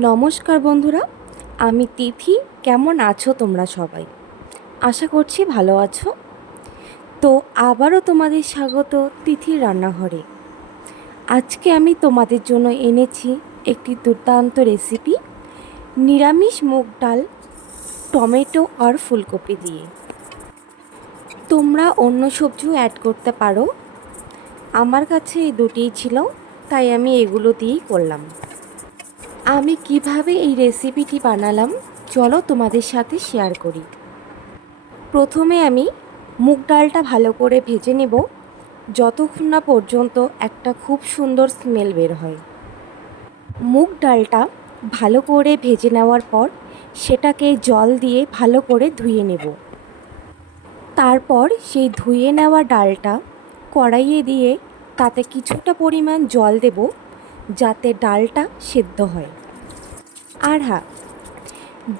নমস্কার বন্ধুরা, আমি তিথি। কেমন আছো তোমরা সবাই? আশা করছি ভালো আছো। তো আবারও তোমাদের স্বাগত তিথির রান্নাঘরে। আজকে আমি তোমাদের জন্য এনেছি একটি দুর্দান্ত রেসিপি, নিরামিষ মুগ ডাল, টমেটো আর ফুলকপি দিয়ে। তোমরা অন্য সবজিও অ্যাড করতে পারো, আমার কাছে এই দুটিই ছিল, তাই আমি এগুলো দিয়েই করলাম। আমি কিভাবে এই রেসিপিটি বানালাম চলো তোমাদের সাথে শেয়ার করি। প্রথমে আমি মুগ ডালটা ভালো করে ভেজে নেব, যতক্ষণ না পর্যন্ত একটা খুব সুন্দর স্মেল বের হয়। মুগ ডালটা ভালো করে ভেজে নেওয়ার পর সেটাকে জল দিয়ে ভালো করে ধুয়ে নেব। তারপর সেই ধুয়ে নেওয়া ডালটা কড়াইয়ে দিয়ে তাতে কিছুটা পরিমাণ জল দেব, যাতে ডালটা সেদ্ধ হয়। আর হ্যাঁ,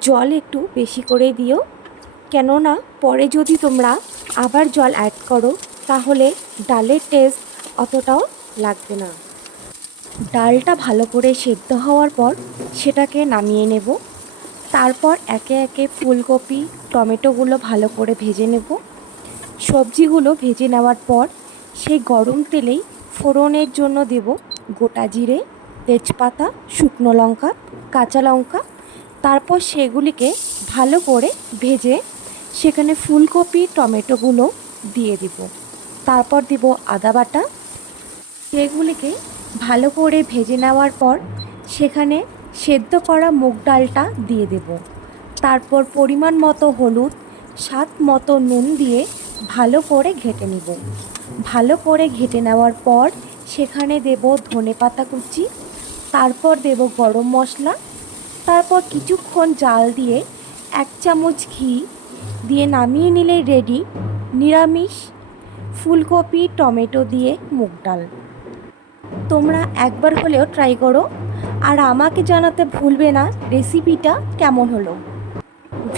জল একটু বেশি করে দিও, কেননা পরে যদি তোমরা আবার জল অ্যাড করো তাহলে ডালের টেস্ট অতটাও লাগবে না। ডালটা ভালো করে সেদ্ধ হওয়ার পর সেটাকে নামিয়ে নেব। তারপর একে একে ফুলকপি, টমেটোগুলো ভালো করে ভেজে নেব। সবজিগুলো ভেজে নেওয়ার পর সেই গরম তেলেই ফোড়নের জন্য দেব গোটা জিরে, তেজপাতা, শুকনো লঙ্কা, কাঁচা লঙ্কা। তারপর সেগুলিকে ভালো করে ভেজে সেখানে ফুলকপি, টমেটোগুলো দিয়ে দেব। তারপর দেব আদা বাটা। সেগুলিকে ভালো করে ভেজে নেওয়ার পর সেখানে সেদ্ধ করা মুগ ডালটা দিয়ে দেব। তারপর পরিমাণ মতো হলুদ, স্বাদ মতো নুন দিয়ে ভালো করে ঘেঁটে নেব। ভালো করে ঘেঁটে নেওয়ার পর সেখানে দেব ধনেপাতা কুচি, তারপর দেব গরম মশলা। তারপর কিছুক্ষণ জাল দিয়ে 1 চামচ ঘি দিয়ে নামিয়ে নিলে রেডি নিরামিষ ফুলকপি, টমেটো দিয়ে মুগ ডাল। তোমরা একবার হলেও ট্রাই করো, আর আমাকে জানাতে ভুলবে না রেসিপিটা কেমন হলো।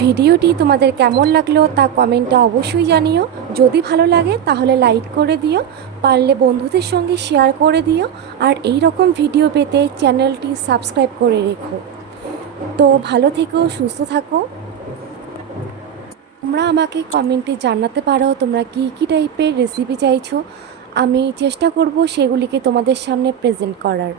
ভিডিওটি তোমাদের কেমন লাগলো তা কমেন্টে অবশ্যই জানিও। যদি ভালো লাগে তাহলে লাইক করে দিও, পারলে বন্ধুদের সঙ্গে শেয়ার করে দিও। আর এই রকম ভিডিও পেতে চ্যানেলটি সাবস্ক্রাইব করে রেখো। তো ভালো থেকো, সুস্থ থাকো। তোমরা আমাকে কমেন্টে জানাতে পারো তোমরা কী টাইপের রেসিপি চাইছো। আমি চেষ্টা করব সেগুলিকে তোমাদের সামনে প্রেজেন্ট করার।